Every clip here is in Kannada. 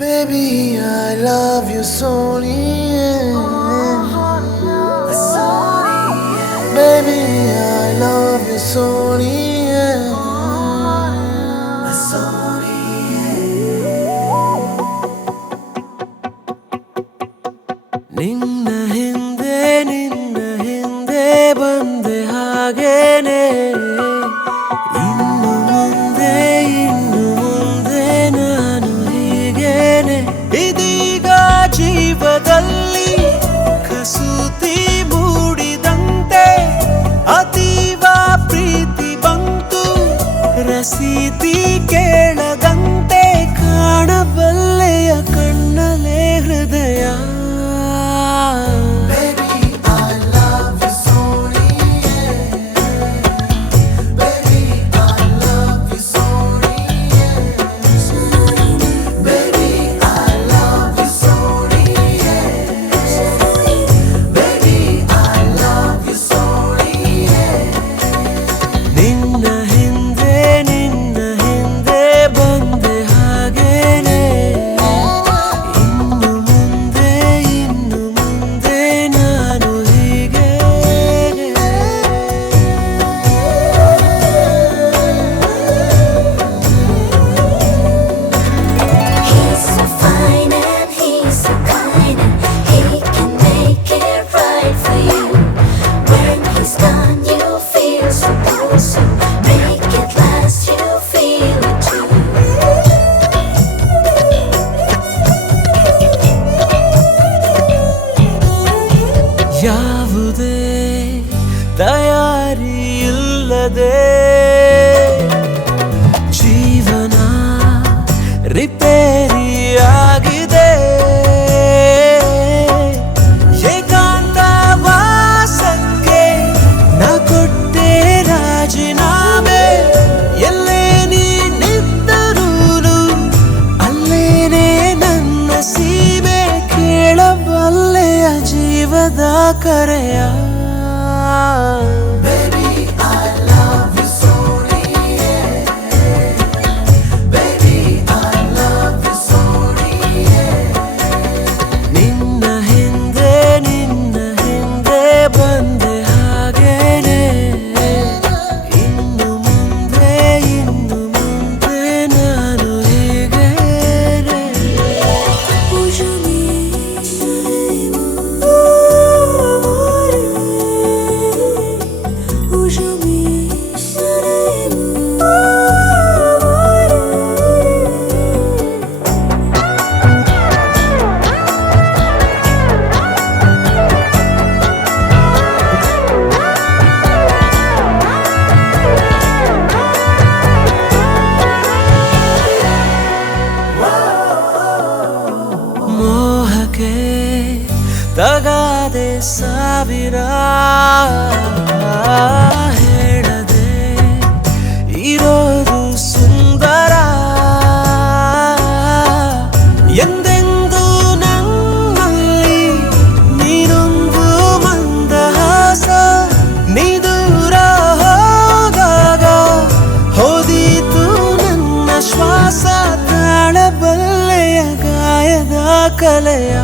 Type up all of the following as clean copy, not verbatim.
Baby, I love you so, Baby, I love you so, ನಿನ್ನ ಹಿಂದೆ ಬಂದೆ ಹಾಗೇನೆ ಇನ್ನು ಮುಂದೆ ನಾನು ಹೀಗೇನೆ ಇದೀಗ ಜೀವದಲ್ಲಿ ಕಸೂತಿ ಮೂಡಿದಂತೆ ಅತೀವ ಪ್ರೀತಿ ಬಂತು ರಸೀತಿ ಕೇಳದಂತೆ ಕಾಣಬಲ್ಲೆಯ ಕಣ್ಣಲೆ ಹೃದಯ ಯಾವುದೇ ತಯಾರಿ ಇಲ್ಲದೆ ಜೀವನ ರಿಪೇರಿಯಾಗಿದೆ ಏಕಾಂತ ವಾಸಕ್ಕೆ ನಾ ಕೊಟ್ಟೆ ರಾಜೀನಾಮೆ ಎಲ್ಲೇ ನೀನಿದ್ದರೂ ಅಲ್ಲೇನೆ ನನ್ನ ಸೀಮೆ ಕೇಳಬಲ್ಲೆಯ ಜೀವದ ಕರೆಯ ಮೋಹಕ್ಕೆ ತಗಾದೆ ಸಾವಿರ ಹೇಳದೆ ಇರೋದು ಸುಂದರ ಎಂದೆಂದು ನನ್ನಲ್ಲಿ ನೀನೊಂದು ಮಂದಹಾಸ ನೀ ದೂರ ಹೋದಾಗ ಹೋದೀತು ನನ್ನ ಶ್ವಾಸ ತಾಳಬಲ್ಲೆಯ ಗಾಯದ ಕಲೆಯ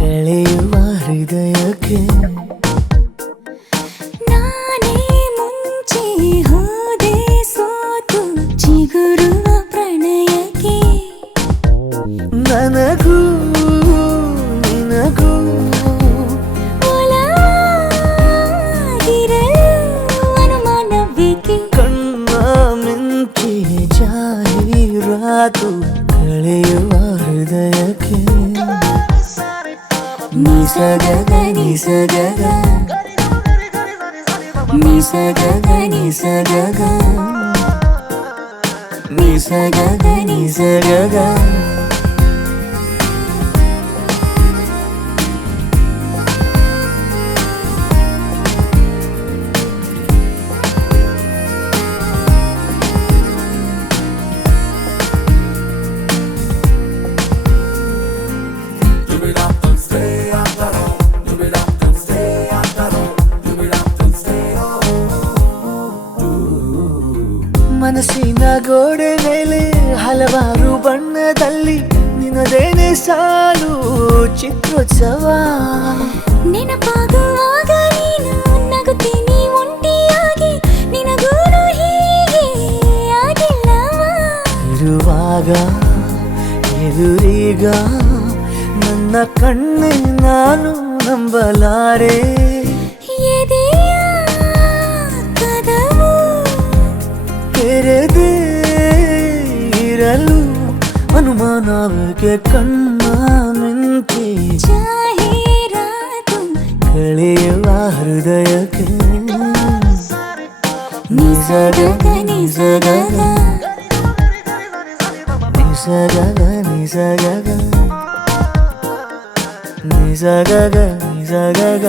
ಕಳೆಯುವ ಹೃದಯಕ್ಕೆ ನಾನೇ ಮುಂಚೆ ಹೋದೆ ಸೋತು ಚಿಗುರುವ ಪ್ರಣಯಕ್ಕೆ ನನಗೂ ನಿನಗೂ ಒಲವಾಗಿರಲು ಅನುಮಾನಬೇಕೆ ಕಣ್ಣ ಮಿಂಚಿ ಜಾಹೀರಾತು ಕಳೆಯುವ ಹೃದಯಕ್ಕೆ ನಿಸಗಗ ನಿಸಗಗ ನಿಸಗಗ ನಿಸಗಗ ನಿಸಗಗ ನಿಸಗಗ ಮನಸ್ಸಿನ ಗೋಡೆ ಮೇಲೆ ಹಲವಾರು ಬಣ್ಣದಲ್ಲಿ ನಿನ್ನದೇನೆ ಸಾಲು ಚಿತ್ರೋತ್ಸವ ನೆನಪಾಗುವಾಗ ನೀನು ನಗುತ್ತೀನಿ ಒಂಟಿಯಾಗಿ ನಿನಗೂನು ಹೀಗೆ ಆಗಿಲ್ಲವಾ ಇರುವಾಗ ಎದುರೀಗ ನನ್ನ ಕಣ್ಣೆ ನಾನು ನಂಬಲಾರೆ ಎದೆಯ ಕದವು ತೆರೆದೇ ಇರಲು ಅನುಮಾನಕ್ಕೆ ಕಣ್ಣ ಮಿಂಚಿ ಜಾಹೀರಾತು ಕಳೆಯುವ ಹೃದಯಕ್ಕೆ ನಿಸಗಗ ನಿಸಗಗ ನಿಸಗಗ ನಿಸಗಗ ನಿಸಗಗ ನಿಸಗಗ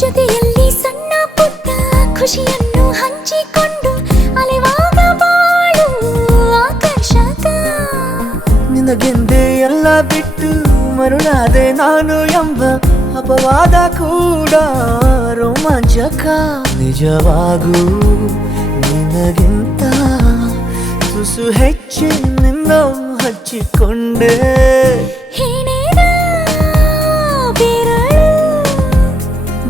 ಜೊತೆಯಲ್ಲಿ ಸಣ್ಣ ಪುಟ್ಟ ಖುಷಿಯನ್ನು ಹಂಚಿಕೊಂಡು ಅಲೆವಾಗ ಬಾಳು ಆಕರ್ಷಕ ನಿನಗೆಂದೇ ಎಲ್ಲ ಬಿಟ್ಟು ಮರುಳಾದೆ ನಾನು ಎಂಬ ಅಪವಾದ ಕೂಡ ರೋಮಾಂಚಕ ನಿಜವಾಗೂ ನಿನಗಿಂತ ತುಸು ಹೆಚ್ಚು ನಿನ್ನ ಹಚ್ಚಿಕೊಂಡೆ ಹೆಣೆದ ಬೆರಳು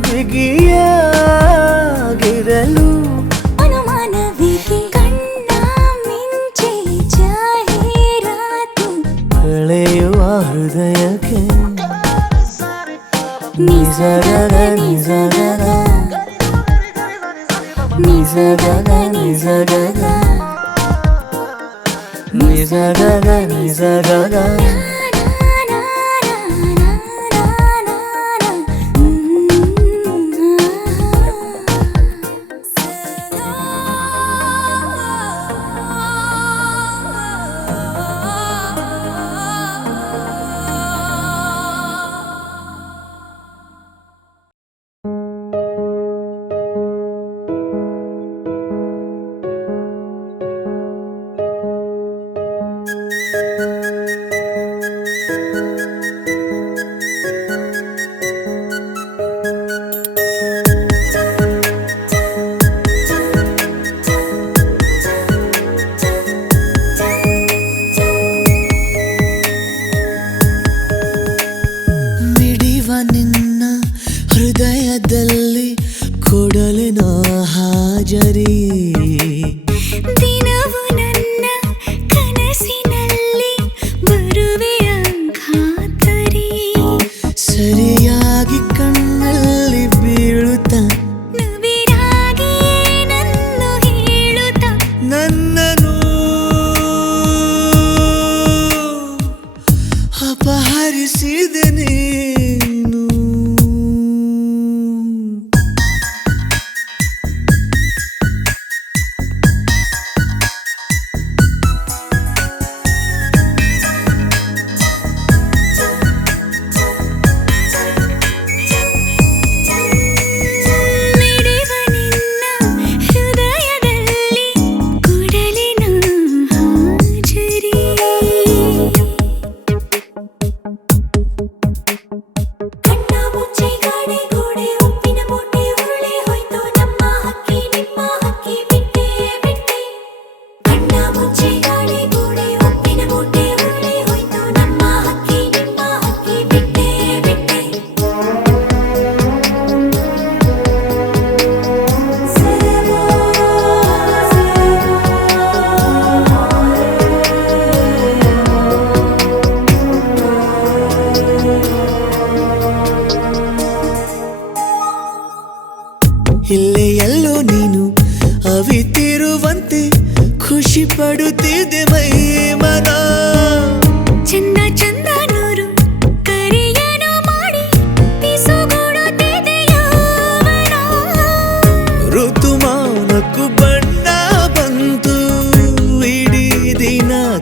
ಬಿಗಿಯಾಗಿರಲು ಅನುಮಾನವೇಕೆ ಕಣ್ಣ ಮಿಂಚೆ ಜಾಹೀರಾತು ಕಳೆಯುವ ಹೃದಯಕ್ಕೆ ನಿಸಗಗ ನಿಸಗಗ ನಿಸಗಗ ನಿಸಗಗ ನಿಸಗಗ ನಿಸಗಗ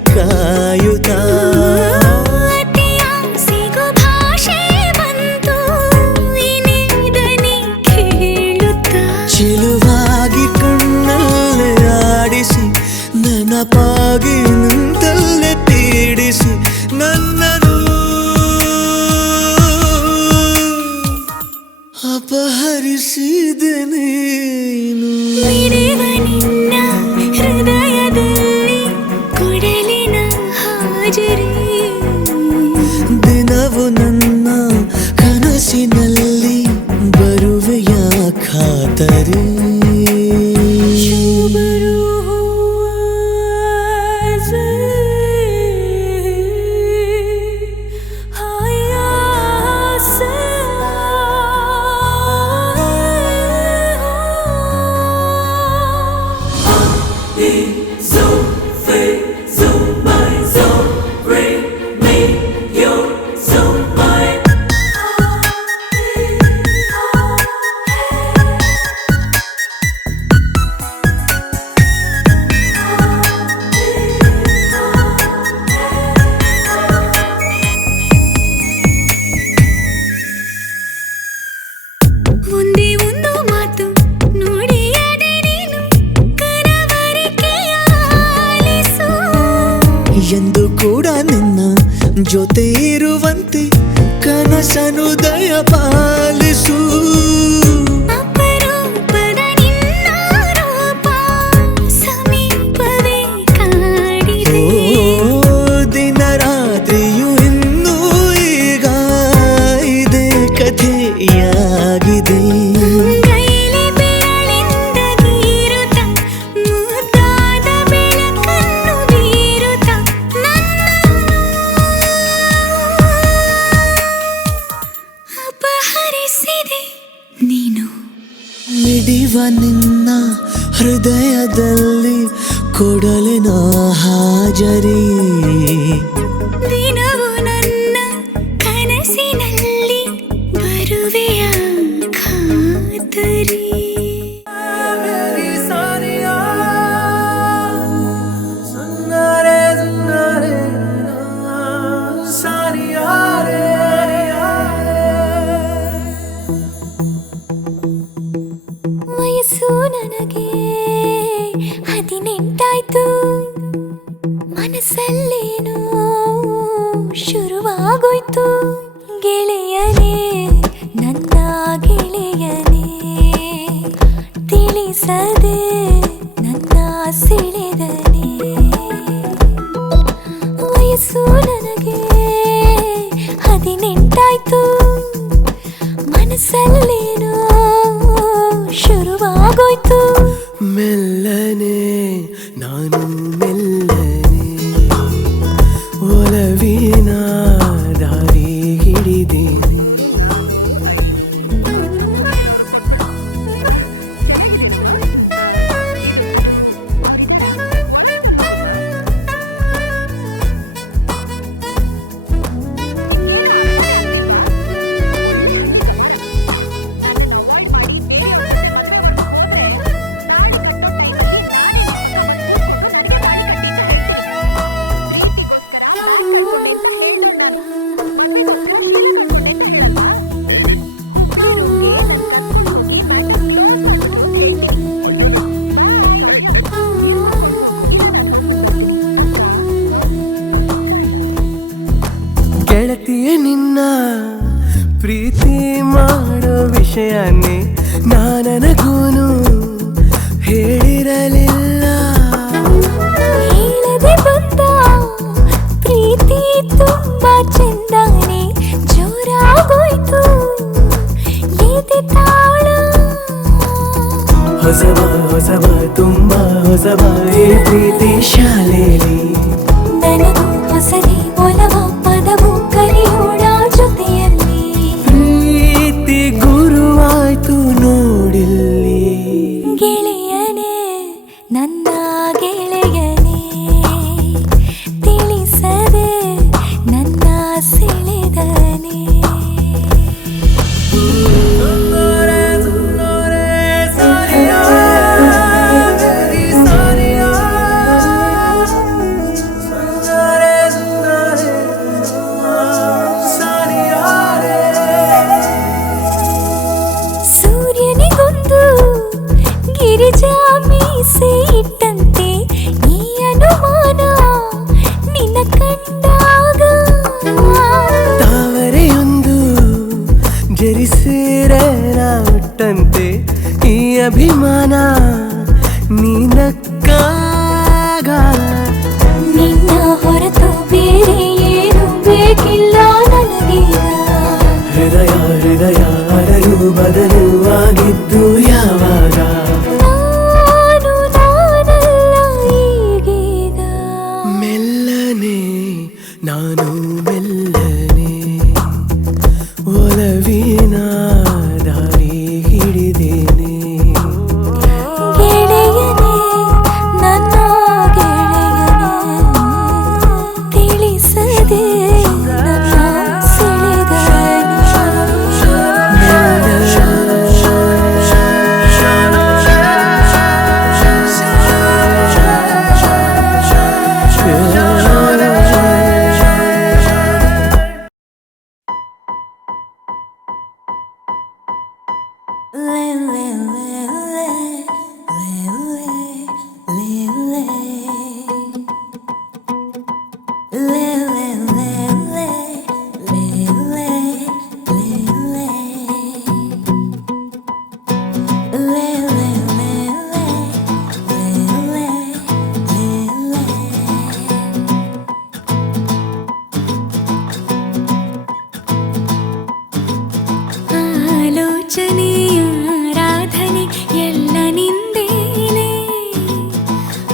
ಕಾಯುತ್ತಾ ಅತಿಯಾಸೆಗೂ ಭಾಷೆ ಬಂತು ಇನಿದನಿ ಕೇಳುತ್ತಾ ಚೆಲುವಾಗಿ ಕಣ್ಣಲ್ಲೇ ಆಡಿಸಿ ನೆನಪಾಗಿ ನಿಂತಲ್ಲೇ ಪೀಡಿಸಿ ನನ್ನನು ಅಪಹರಿಸಿದೆ ನೀನು ಮಿಡಿವ ನಿನ್ನ ಹೃದಯದಲ್ಲಿ ಕೊಡಲಿನ ಹಾಜರಿ ದಿನವು ನನ್ನ ಕನಸಿನಲ್ಲಿ ಬರುವೆಯ ಖಾತರಿ ಒಂದೇ ಒಂದು ಮಾತು ನುಡಿಯದೆ ನೀನು ಕನವರಿಕೆಯ ಆಲಿಸು ಎಂದು ಕೂಡ ನಿನ್ನ ಜೊತೆ ಇರುವಂತೆ ಕನಸನು ದಯ ಪಾಲಿಸು ಅಪರೂಪದ ನಿನ್ನ ರೂಪ ಸಮೀಪವೇ ಕಾಡಿದೆ ದಿನ ರಾತ್ರಿಯು ಇನ್ನೂ ಈಗ ಇದೆ ಕಥೆಯಾಗಿದೆ ಕೈಲಿ ಬೆರಳಿಂದ ಗೀರುತ್ತ ಮುದ್ದಾದ ಬೆಳಕನ್ನು ಬೀರುತ್ತ ಅಪಹರಿಸಿದೆ ನೀನು ಮಿಡಿವ ನಿನ್ನ ಹೃದಯದಲ್ಲಿ ಕೊಡಲಿನ ಹಾಜರಿ ದಿನವು ನನ್ನ ಕನಸಿನಲ್ಲಿ ಬರುವೆಯ ಖಾತರಿ ವಯಸ್ಸು ನನಗೆ 18 ಮನಸ್ಸಲ್ಲೇನೋ ಶುರುವಾಗೋಯ್ತು ಗೆಳೆಯನೇ ನನ್ನ ಗೆಳೆಯನೇ ತಿಳಿಸದೆ ನನ್ನ ಸೆಳೆದನೆ ವಯಸ್ಸು ನನಗೆ 18 ಮನಸ್ಸಲ್ಲೇನೋ ಶುರುವಾಗೋಯ್ತು ಮೆಲ್ಲನೆ ನಾನು ಮೆಲ್ಲನೆ ಒಲವಿನ ದಾರಿ ಹಿಡಿದೇನೆ ಗೆಳತಿಯ ನಿನ್ನ ಪ್ರೀತಿ ಮಾಡೋ ವಿಷಯನೇ ನನಗೂನು ಹೇಳಿರಲಿಲ್ಲ ಹೇಳದೆ ಬಂದ ಪ್ರೀತಿ ತುಂಬಾ ಚೆಂದಾನೆ ಜೋರಾಗೋಯ್ತು ಎದೆ ತಾಳ ಹೊಸವ ತುಂಬಾ ಹೊಸವ ಈ ಪ್ರೀತಿ ಶಾಲೆಯಲ್ಲಿ ನನಗೂ ಹೊಸದೇ ಒಲವ ಪದವು ಕಲಿಯೋಣ ಜೊತೆಯಲ್ಲಿ ಪ್ರೀತಿ ಗುರುವಾಯ್ತು ನೋಡಿಲ್ಲಿ ಗೆಳೆಯನೇ ನನ್ನ ಗೆಳೆಯನೇ ತಿಳಿಸದೆ ನನ್ನ ಸೆಳೆದನೆ ಅಭಿಮಾನ ನೀನಕ್ಕಾಗ ನಿನ್ನ ಹೊರತು ಬೇರೆ ಏನು ಬೇಕಿಲ್ಲ ನನಗೀಗ. ಹೃದಯ ಹೃದಯ ಅರಲು ಬದಲು ಆಗಿದ್ದು ಯಾವಾಗ ನಾನು ನಾನಲ್ಲ ಈಗೀಗ. ಮೆಲ್ಲನೆ ನಾನು ಮೆಲ್ಲನೆ ಒಲವಿನ ದಾರಿ ಹಿಡಿದೇನೆ. ಗೆಳೆಯನೇ ನನ್ನ ಗೆಳೆಯನೇ ತಿಳಿಸದೆ ನನ್ನ ಸೆಳೆದವನೇ. ಆಲೋಚನೆಯ ಆರಾಧನೆ ಎಲ್ಲ ನಿಂದೇನೆ,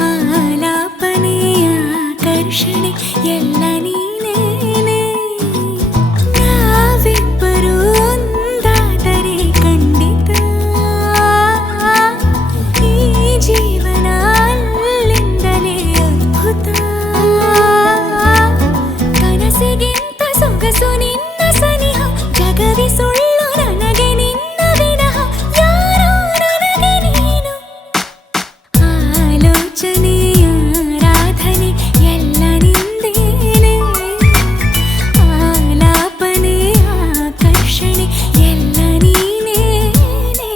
ಆಲಾಪನೆಯ ಆಕರ್ಷಣೆ ಎಲ್ಲ ನೀನೇನೆ. ನಾವಿಬ್ಬರು ಒಂದಾದರೆ ಖಂಡಿತ ಈ ಜೀವನ ಅಲ್ಲಿಂದಲೇ ಅದ್ಭುತ. ಕನಸಿಗಿಂತ ಸೊಗಸು ನಿನ್ನ ಸನಿಹ, ಜಗವಿ ಸುಳ್ಳು ನನಗೆ ನಿನ್ನ ವಿನಃ, ಯಾರೋ ನನಗೆ ನೀನು. ಆಲೋಚನೆಯ ಆರಾಧನೆ ಎಲ್ಲ ನಿಂದೇನೆ, ಆಲಾಪನೆ ಆಕರ್ಷಣೆ ಎಲ್ಲ ನೀನೇನೆ.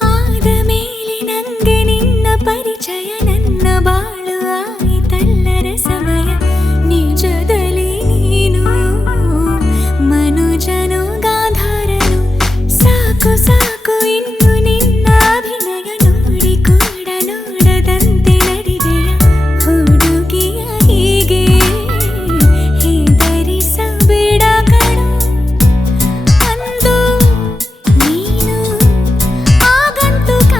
ಆದ ಮೇಲೆ ನಂಗೆ ನಿನ್ನ ಪರಿಚಯ, ನನ್ನ ಬಾಳು ಆಯಿತಲ್ಲರ ಸಮಯ. ನಿಜದಲ್ಲಿ ನೀನು ಮನುಜನು ಗಾಂಧಾರನು, ಸಾಕು ಸಾಕು ಇನ್ನು ನಿನ್ನ ಅಭಿನಯ. ನೋಡಿ ಕೂಡ ನೋಡದಂತೆ ನಡಿದೆಯ ಹುಡುಗಿಯ ಹೀಗೆ ಹೆದರಿಸಬೇಡ ಕಣೋ. ಅಂದು ನೀನು ಆಗಂತುಕ,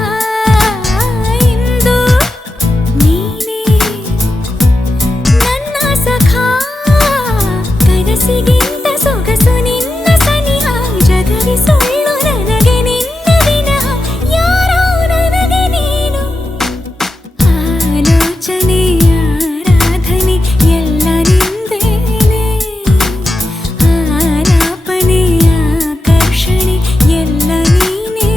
ಇಂದು ನೀನೇ ನನ್ನ ಸಖ. ಕನಸಿಗಿಂತ ಸೊಗಸು ನಿನ್ನ ಸನಿಹ, ಜಗವಿ ಸುಳ್ಳು ನನಗೆ ನಿನ್ನ ವಿನಃ, ಯಾರೋ ನನಗೆ ನೀನು. ಆಲೋಚನೆಯ ಆರಾಧನೆ ಎಲ್ಲ ನಿಂದೇನೆ, ಆಲಾಪನೆಯ ಆಕರ್ಷಣೆ ಎಲ್ಲ ನೀನೇನೆ.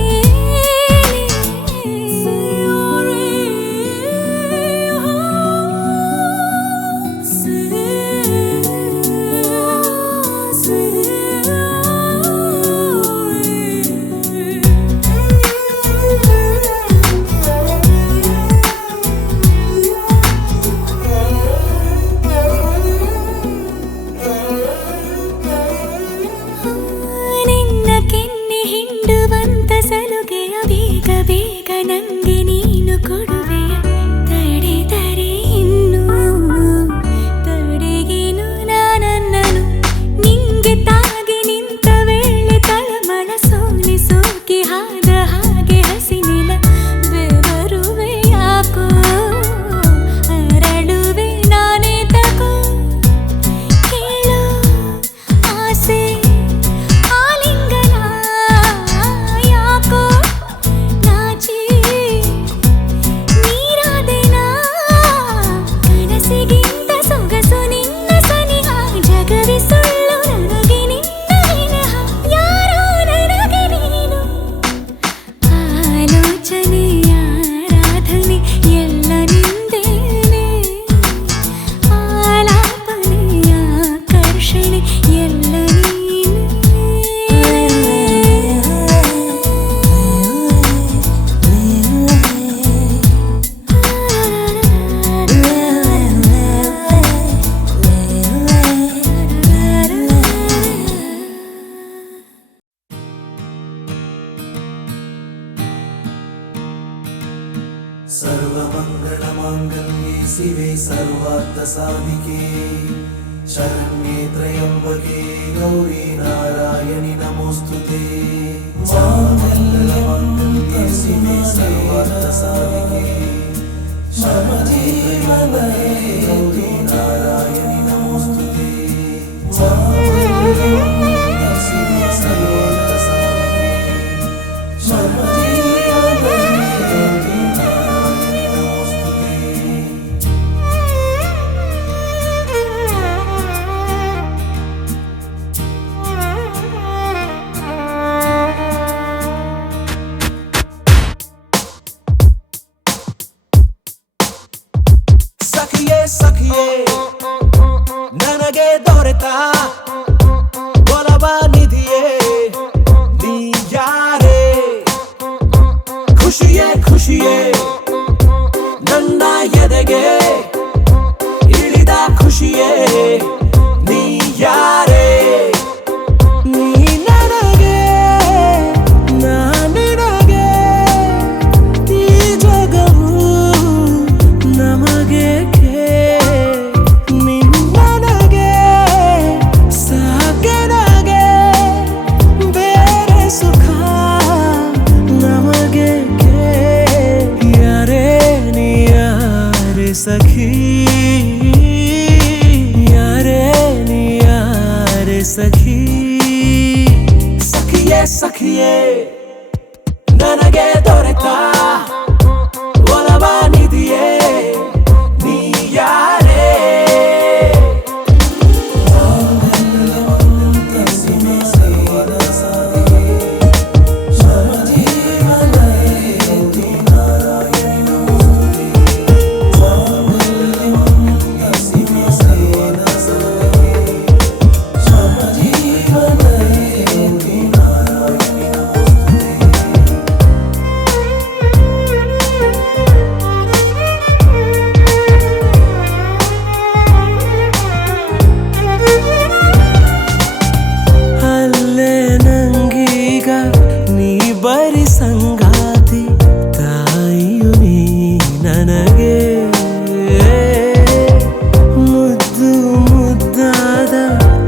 ನಿನ್ನ ಕೆನ್ನೆ ಹಿಂಡುವಂತ ಸಲುಗೆಯ ಬೇಗ ಬೇಗ ನಂಗೆ ನೀನು ಕೊಡುವೆಯ. ತಡೆದರೆ ಇನ್ನು ತಡೆಗೇನು ನಾನನ್ನನು, ನಿಂಗೆ ತಾಗಿ ನಿಂತ ವೇಳೆ ತಳಮಳ ಸೋಲಿ ಸೋಕಿ ಹಾದ ಹಾಗೆ ಹಸಿನೆಲ ಬೆವರುವೆ ಯಾಕೋ, ಅರಳುವೆ ನಾನೇ ತಗೋ. ಕೇಳೋ ಆಸೆ ಆಲಿಂಗನ, ಯಾಕೋ ನಾಚಿ ಯಾಚನೆ ಆರಾಧನೆ ಎಲ್ಲ ನಿಂದೇನೆ ಆಲಾಪನೆ ಆಕರ್ಷಣೆ ಎಲ್ಲ सर्वमङ्गलमाङ्गल्ये शिवे सर्वार्थसाधिके शरण्ये त्र्यम्बके गौरी नारायणि नमोऽस्तुते सर्वमङ्गलमाङ्गल्ये शिवे सर्वार्थसाधिके शरण्ये त्र्यम्बके गौरी नारायणि नमोऽस्तुते सर्वमङ्गलमाङ्गल्ये शिवे सर्वार्थसाधिके शरण्ये ಸಖಿಯೇ ನನಗೆ ದೊರೆತ ಒಲವ ನಿಧಿಯೇ ನೀ ಯಾರೇ ಖುಷಿಯೇ ನನ್ನ ಎದೆಗೆ ಇಳಿದ ಖುಷಿಯೇ ನೀ ಯಾರೇ ನೀ ನನಗೆ ನಾನಿನಗೆ ಈ ಜಗವು ನಮಗೆ सखी यारे नी यारे सखी सखिये ನನಗೆ ದೊರೆತ ಒಲವ ನಿಧಿಯೇ ನೀ ಯಾರೇ ಸಂಗಾತಿ ತಾಯಿಯು ನೀ ನನಗೆ ಮುದ್ದು ಮುದ್ದಾದ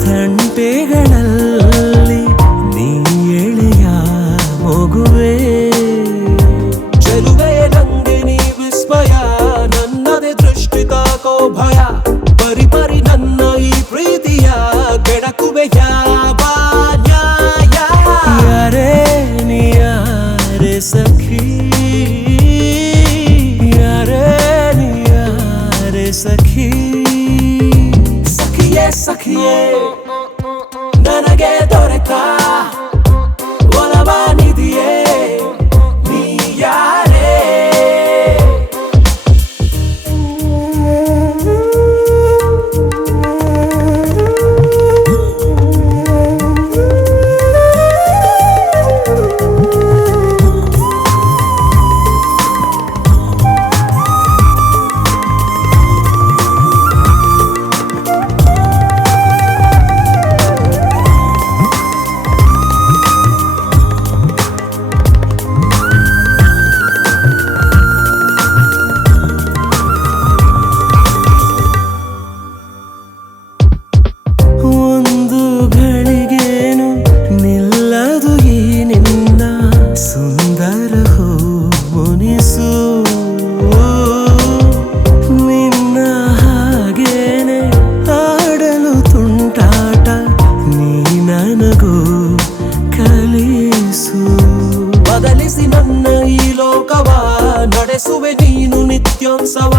ತಂಟೆಗಳಲ್ಲಿ ನೀ ಎಳೆಯ ಮಗುವೆ ಚೆಲುವೆ ನಂಗೆ ನೀ ವಿಸ್ಮಯ ನನ್ನದೇ ದೃಷ್ಟಿ ತಾಕೋ ಭಯ ಪರಿ ಪರಿ ನನ್ನ ಈ ಪ್ರೀತಿಯ ಬೆಳಕುವೆ ಯಾವ ನ್ಯಾಯ ಯಾರೇ ನೀ सखी यारे नी यारे सखी सखिये ನನಗೆ ದೊರೆತ ಒಲವ ನಿಧಿಯೇ ನೀ ಯಾರೇ ನಿತ್ಯೋತ್ಸವ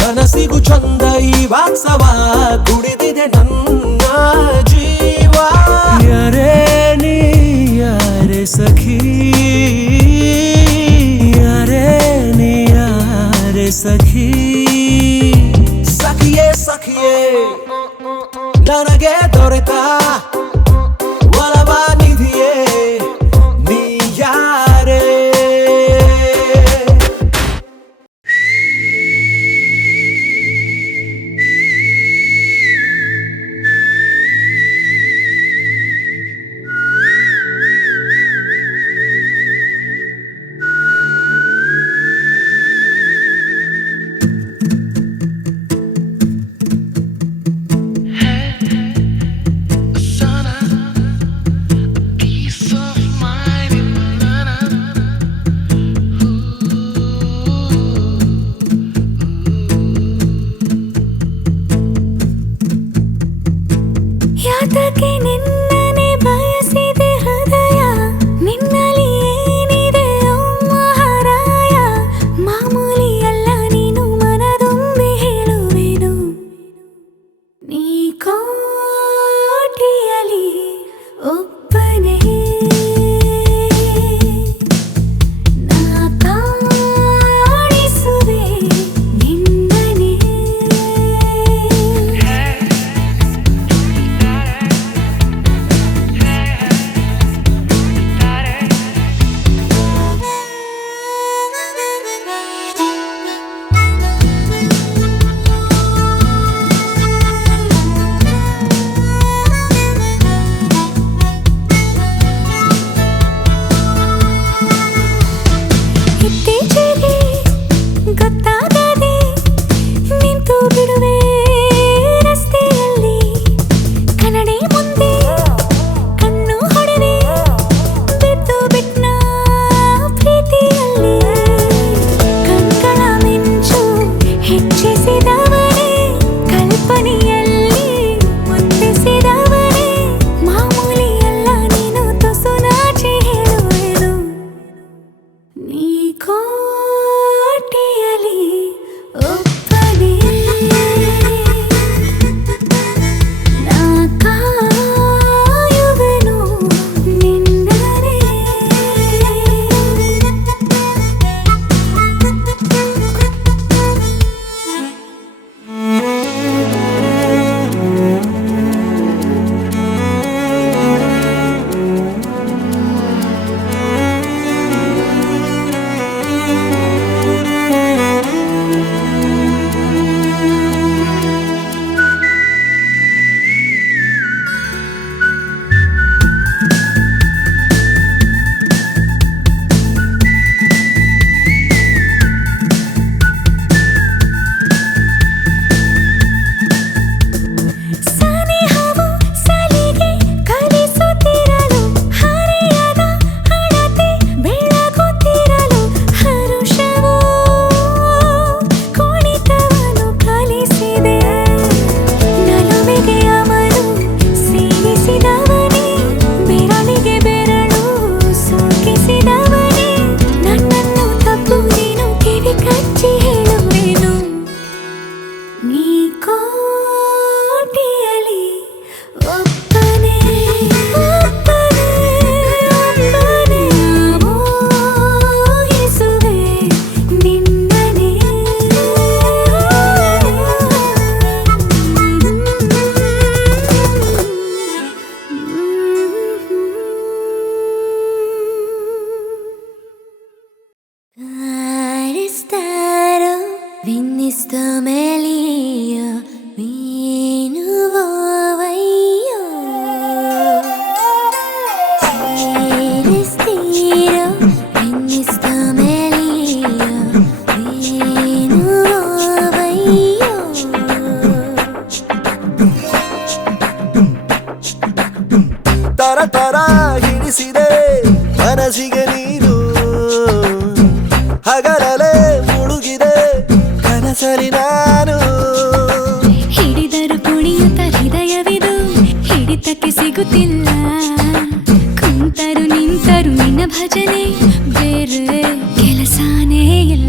ಕನಸಿಗೂ ಚಂದ ಈ ವಾತ್ಸವ ಕುಡಿದಿದೆ ನನ್ನ ಜೀವ ಯಾರೇ ನೀ ಯಾರೇ ಸಖಿ ಇತ್ತೀಚೆಗೆ ಗೊತ್ತಾಗದೆ ನಿಂತು ಬಿಡುವೆ ರಸ್ತೆಯಲ್ಲಿ ಕನ್ನಡಿ ಮುಂದೆ ಕಣ್ಣು ಹೊಡೆದೆ ಬಿದ್ದು ಬಿಟ್ನ ಪ್ರೀತಿಯಲ್ಲಿ ಕಣ್ಗಳ ಮಿಂಚು ಹೆಚ್ಚಿಸಿದವನೇ ಕಲ್ಪನೆಯಲ್ಲಿ ಮುತ್ತಿಸಿದವನೇ ಮಾಮೂಲಿಯಲ್ಲ ನೀನು ತುಸು ನಾಚಿ ಹೇಳುವೆನು ನೀ ಕೋಟಿಯಲಿ ಒಪ್ಪನೆ ನಾ ಕಾಯುವೆನು ನಿನ್ನನೆ ಸನಿಹವು ಸಲಿಗೆ ಕಲಿಸುತ್ತಿರಲು ಹರೆಯದ ಹಣತೆ ಬೆಳಗುತ್ತಿರಲು ಹರುಷವೋ ಕುಣಿತವನು ಕಲಿಸಿದೆ ನಲುಮೆಗೆ ಅವನು ಸೇರಿಸಿದವನೇ ಬೆರಳಿಗೆ ಬೆರಳು ಸೋಕಿಸಿದವನೇ ನನ್ನನ್ನು ತಪ್ಪು ನೀನು ಕಿವಿ ಕಚ್ಚಿ ಹೇಳುವೆನು ನೀ ಕೋಟಿಯಲಿ ಒಪ್ಪನೆ ಒಪ್ಪನೆ ಒಪ್ಪನೆ ಮೋಹಿಸುವೆ ನಿನ್ನನೆ Aristaro, viniste meglio, vinuvoio. Aristiro, viniste meglio, vinuvoio. ತರ ತರ ಹಿಡಿಸಿದೆ ಮನಸ್ಸಿಗೆ ನೀನು ಹಗಲಲೆ ಮುಳುಗಿದೆ ಕನಸಲಿ ನಾನು ಹಿಡಿದರು ಕುಣಿಯುತ್ತ ಹೃದಯವಿದು ಹಿಡಿತಕ್ಕೆ ಸಿಗುತ್ತಿಲ್ಲ ಕುಂತರು ನಿಂತರು ನಿನ್ನ ಭಜನೆ ಬೇರೆ ಕೆಲಸನೇ ಇಲ್ಲ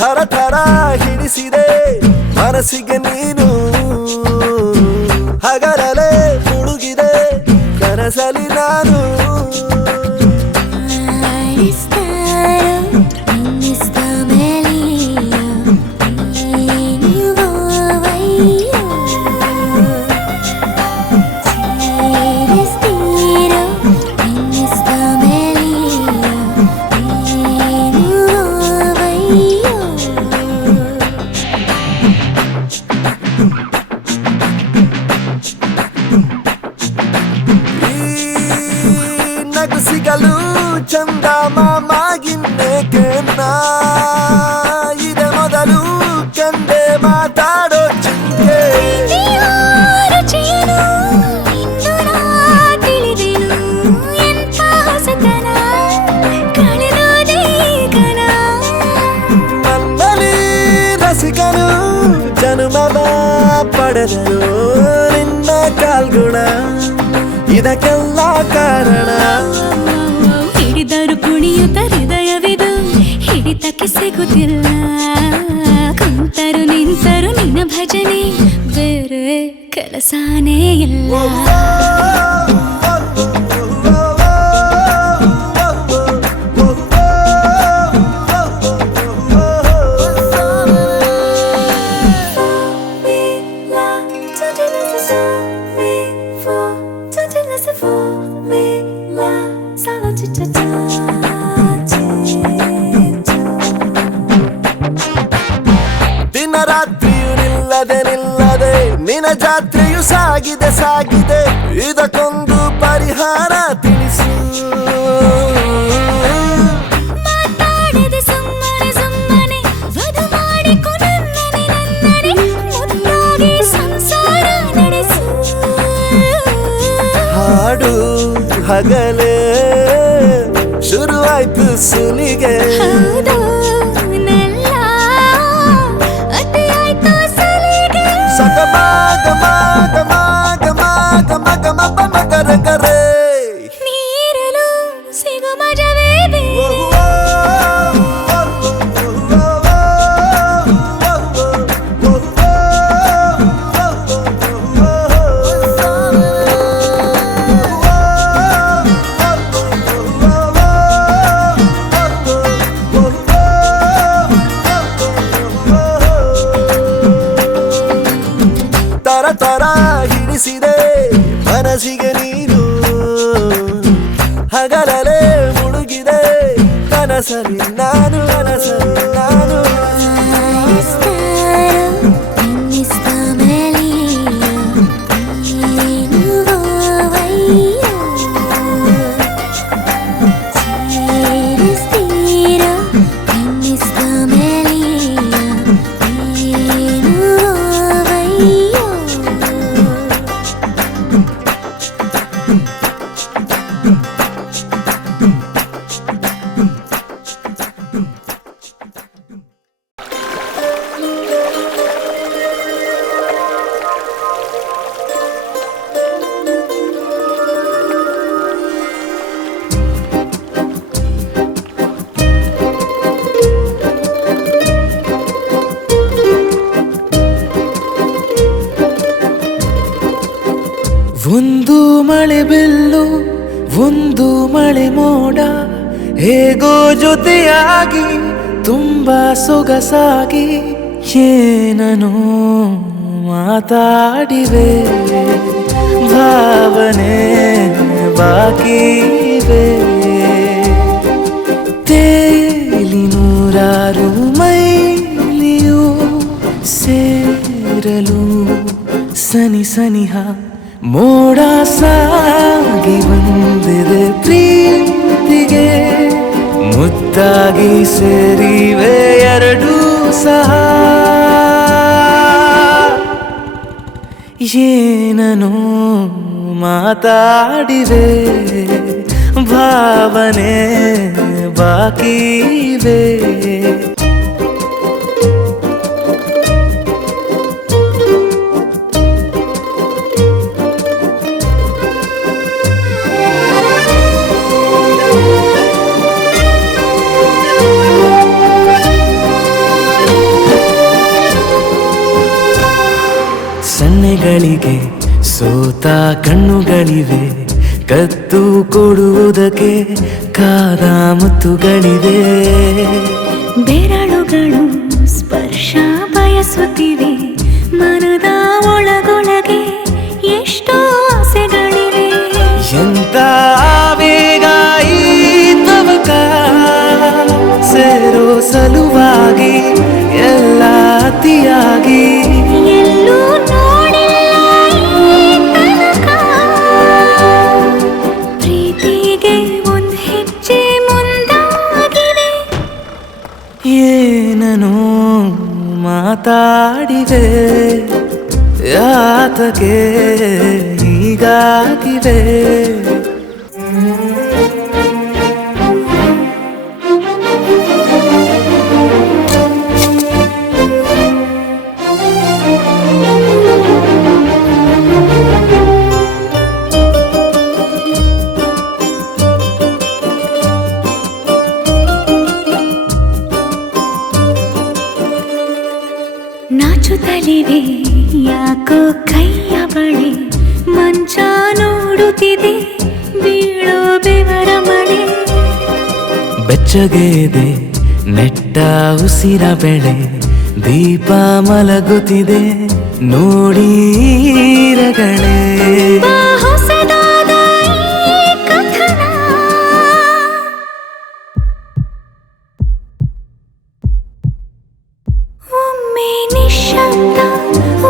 ಥರ ಥರ ಹಿಡಿಸಿದೆ ಮನಸ್ಸಿಗೆ ನೀನು ಹಗಲಲೆ ಮುಳುಗಿದೆ ಕನಸಲಿ ನಾನು Aristaro, viniste meglio, vinuvoio. Aristiro, viniste meglio, vinuvoio. ಈ ನಗು ಸಿಗಲು ಚಂದ ಮಾಮಾಗಿನ್ನೇಕೆ ನಾ ಇದೆ ಮೊದಲು ಕಂಡೆ ಮಾತಾಡೋ ಚಿಂತೆ ರುಚಿಯನು ಇಂದು ನಾ ತಿಳಿದೆನು ಎಂಥ ಹೊಸತನ ಕಳೆದೋದೇ ಕಣ ನನ್ನಲ್ಲಿ ರಸಿಕನು ಜನುಮವ ಪಡೆದರು ನಿನ್ನ ಕಾಲ್ಗುಣ ಇದಕ್ಕೆಲ್ಲ ಕಾರಣ ಹಿಡಿದರು ಕುಣಿಯುತ್ತ ಹೃದಯವಿದು ಹಿಡಿತಕ್ಕೆ ಸಿಗುತ್ತಿಲ್ಲ ಕುಂತರು ನಿಂತರು ನಿನ್ನ ಭಜನೆ ಬೇರೆ ಕೆಲಸನೇ ಇಲ್ಲ for ಇದಕ್ಕೊಂದು ಪರಿಹಾರ ತಿಳಿಸು. ಮಾತಾಡದೆ ಸುಮ್ಮನೆ ಸುಮ್ಮನೆ ವಧು ಮಾಡಿಕೊ ನನ್ನನೆ ನನ್ನನೆ ಮುದ್ದಾಗಿ ಸಂಸಾರ ನಡೆಸು. ಹಾಡು ಹಗಲೇ ಶುರುವಾಯ್ತು ಸುಲಿಗೆ. ಹೌದು ನೆಲ್ಲ ಅತಿಯಾಯ್ತು ಸಲಿಗೆ. ಸಗಮ ಗಮ ಗಮ ಗಮ ಗಮ ಗಮ ಪಮ ಕರ ಕರೆ ನೀರಲು ಸಿಗು ಮಜವೇದಿ. ತರ ತರ ಹಿಡಿಸಿದೆ ಮನಸ್ಸಿಗೆ ನೀನು, ಹಗಲಲೆ ಮುಳುಗಿದೆ ಕನಸಲಿ ನಾನು, ಕನಸಲಿ ನಾನು. ಒಂದು ಮಳೆ ಬೆಲ್ಲು ಒಂದು ಮಳೆ ಮೋಡ ಹೇಗೋ ಜೊತೆಯಾಗಿ ತುಂಬಾ ಸೊಗಸಾಗಿ ಏನನೋ ಮಾತಾಡಿವೆ, ಭಾವನೆ ಬಾಕಿವೆ. ತೇಲಿ ನೂರಾರು ಮೈಲಿಯು ಸೇರಲು ಸನಿ ಸನಿಹ ಮೋಡ ಸಾಗಿ ಬಂದಿದೆ ಪ್ರೀತಿಗೆ. ಮುದ್ದಾಗಿ ಸೇರಿವೆ ಎರಡೂ ಸಹ, ಏನನೋ ಮಾತಾಡಿವೆ, ಭಾವನೆ ಬಾಕಿವೆ. ಸನ್ನೆಗಳಿಗೆ ಸೋತ ಕಣ್ಣುಗಳಿವೆ, ಕತ್ತು ಕೊಡುವುದಕ್ಕೆ ಕಾದ ಮುತ್ತುಗಳಿವೆ. ಬೆರಳುಗಳು ಸ್ಪರ್ಶ ಬಯಸುತ್ತಿವೆ, ಮನದ ಒಳಗೊಳಗೆ ಎಷ್ಟೋ ಆಸೆಗಳಿವೆ. ಎಂತ ಆವೇಗ ಈ ತವಕ ಸೇರೋ ಸಲುವಾಗಿ ಎಲ್ಲ ಅತಿಯಾಗಿ. ಎಲ್ಲೂ ನೋಡಿಲ್ಲ ಈ ತನಕ, ಪ್ರೀತಿಗೆ ಒಂದ್ ಹೆಜ್ಜೆ ಮುಂದಾಗಿದೆ. ಏನನೋ ಮಾತಾಡಿವೆ, ಯಾತಕ್ಕೆ ಹೀಗಾಗಿವೆ. ನಾಚುತ್ತಲಿವೆ ಯಾಕೋ ಕೈಯ ಬಳೆ, ಮಂಚ ನೋಡುತ್ತಿದೆ ಬೀಳೋ ಬೆವರ ಮಳೆ. ಬೆಚ್ಚಗೆದೆ ನೆಟ್ಟ ಉಸಿರ ಬೆಳೆ, ದೀಪ ಮಲಗುತ್ತಿದೆ ನೋಡೀರಗಳೇ. ಹೊಸದಾದ ಈ ಕಥನ, ಒಮ್ಮೆ ನಿಶ್ಶಬ್ದ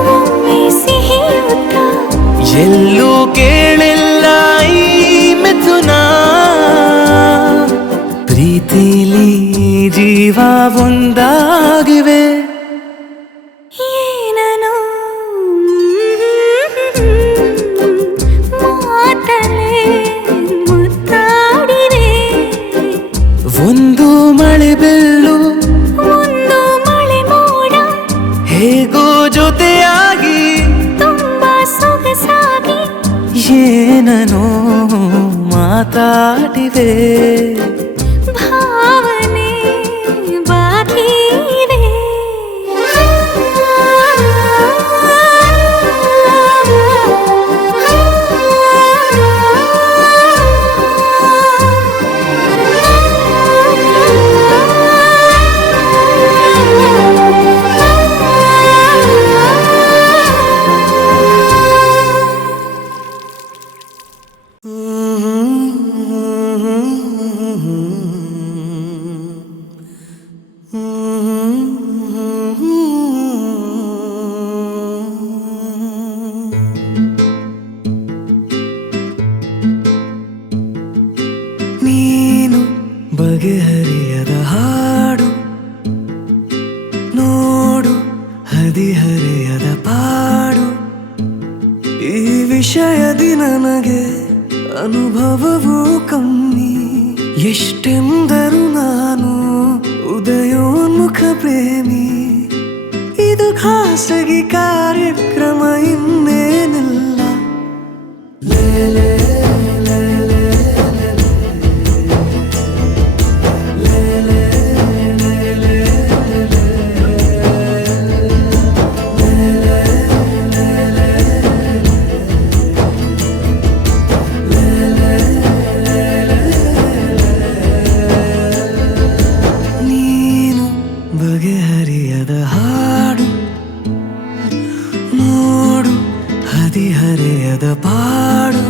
ಒಮ್ಮೆ ಸಿಹಿಯುತ್ತ. ಎಲ್ಲೂ ಜೀವ ಒಂದಾಗಿವೆ. ಏನನು ಮಾತಲೇ ಮುತ್ತಾಡಿವೆ. ಒಂದು ಮಳೆ ಬೆಲ್ಲು ಒಂದು ಮಳೆ ಮೋಡ ಹೇಗೋ ಜೊತೆಯಾಗಿ ತುಂಬಾ ಸೊಗಸಾಗಿ ಏನನೋ ಮಾತಾಡಿವೆ. ಭಾವನೆ ಬಾಕಿ ಇದೆ. ನೀನು ಬಗೆಹರಿಯದ ಹಾಡು ನೋಡು, ಹದಿಹರೆಯದ ಪಾಡು. ಈ ವಿಷಯದಿ ನನಗೆ ಅನುಭವವೂ ಕಮ್ಮಿ. ಎಷ್ಟೆಂದರೂ ನಾನು ಉದಯೋನ್ಮುಖ ಪ್ರೇಮಿ. ಇದು ಖಾಸಗಿ ಕಾರ್ಯಕ್ರಮ, ಇನ್ನೇನಿಲ್ಲ. ಲೇಲೆ ಬಗೆಹರಿಯದ ಹಾಡು ನೋಡು, ಹದಿಹರೆಯದ ಪಾಡು.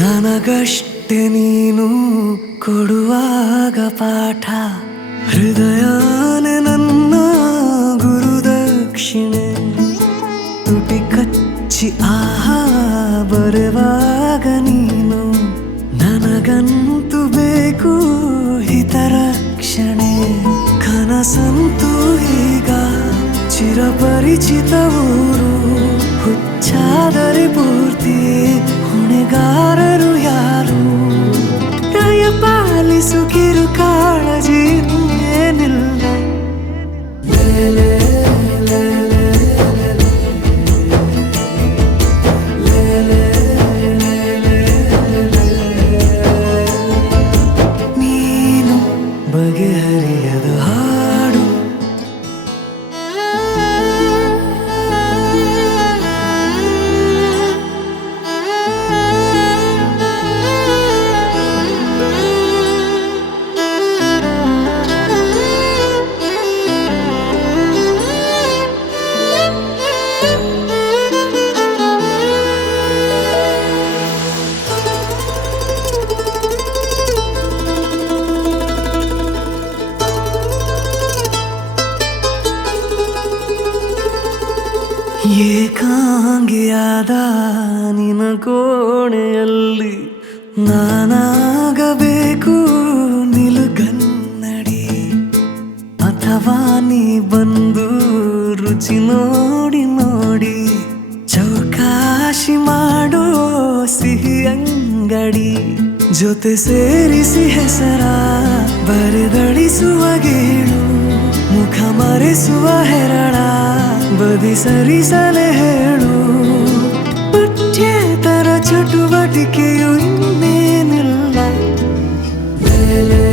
ನನಗಷ್ಟೆ ನೀನು ಕೊಡುವಾಗ ಪಾಠ. ಹೃದಯನೇ ನನ್ನ ಗುರುದಕ್ಷಿಣೆ. ತುಟಿ ಕಚ್ಚಿ ಆಹಾ ಬರುವಾಗ ನೀನು. ನನಗಂತೂ ಬೇಕು ಹಿತರಕ್ಷಣೆ. ಕನಸಂತೂ ಈಗ ಚಿರಪರಿಚಿತ ಊರು. ಹುಚ್ಚಾದರೆ ಪೂರ್ತಿ ಹೊಣೆಗಾರರು ಯಾರು? ದಯ ಪಾಲಿಸು, ಕಿರು ಕಾಳಜಿ ಏನಿಲ್ಲ. ಲೇಲೆ ನೀನು ಬಗೆಹರಿಯದ ಹಾಡು. ಏಕಾಂಗಿಯಾದ ನಿನ ಕೋಣೆಯಲ್ಲಿ ನಾನಾಗಬೇಕು ನಿಲುಗನ್ನಡಿ. ಅಥವಾ ನೀ ಬಂದು ರುಚಿ ನೋಡಿ ನೋಡಿ ಚೌಕಾಶಿ ಮಾಡೋ ಸಿಹಿ ಅಂಗಡಿ. ಜೊತೆ ಸೇರಿಸಿ ಹೆಸರ ಬರೆದಳಿಸುವ ಗೇಳು. ಮುಖ ಮರೆಸುವ ಹೆರಳ ಬದಿ ಸರಿಸಲೆ ಹೇಳು. ಪಠ್ಯೇತರ ಚಟುವಟಿಕೆಯು ಇನ್ನೇನಿಲ್ಲ. ಲೇಲೆ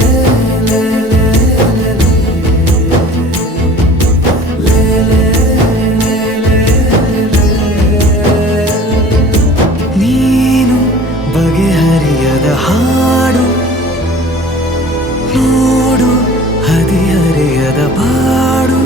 ನೀನು ಬಗೆಹರಿಯದ ಹಾಡು ನೋಡು, ಹದಿಹರೆಯದ ಪಾಡು.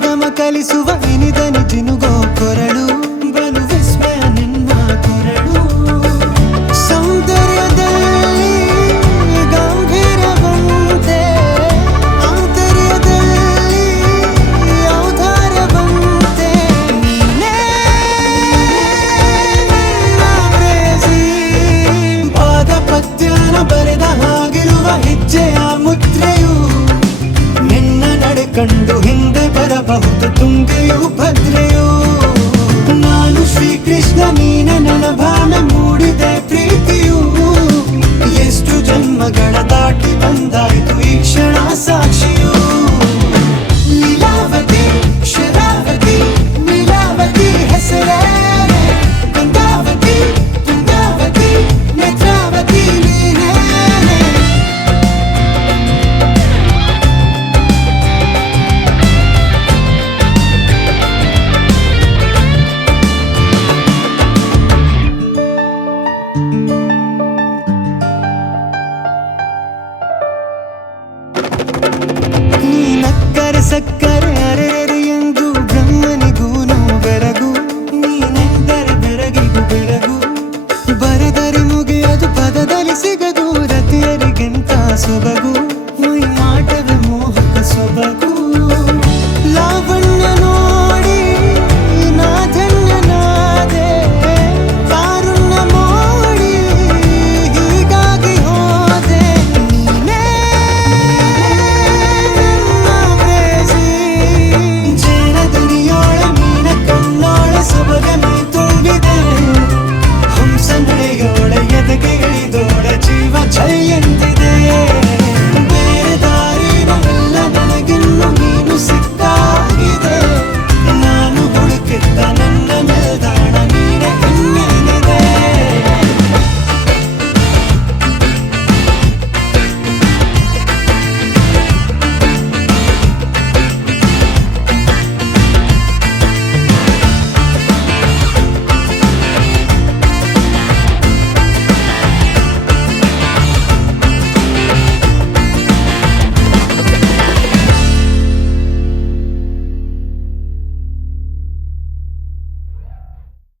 ಸರಿಗಮ ಕಲಿಸುವ ಇನಿದನಿ ಜಿನುಗೋ ಕೊರಳು ಬಲು ವಿಸ್ಮಯ ನಿನ್ನ ಕೊರಳು ಸೌಂದರ್ಯದಲ್ಲಿ ಗಂಭೀರವಂತೆ ಆಂತರ್ಯದಲ್ಲಿ ಔದಾರ್ಯವಂತೆ ನೀನೇ ಕ್ರೇಜಿ ಪಾದ ಪದ್ಯನ ಬರೆದ ಹಾಗಿರುವ ಹೆಜ್ಜೆಯ ಮುದ್ರೆಯು ನಿನ್ನ ನಡೆ ಕಂಡು ಹಿಂದೆ ಬರಬಹುದು ತುಂಗೆಯು ಭದ್ರೆಯು ನಾನು ಶ್ರೀಕೃಷ್ಣ ನೀನೆ ನನ್ನ ಭಾವನೆ ಮೂಡಿದೆ ಪ್ರೀತಿಯು ಎಷ್ಟು ಜನ್ಮಗಳ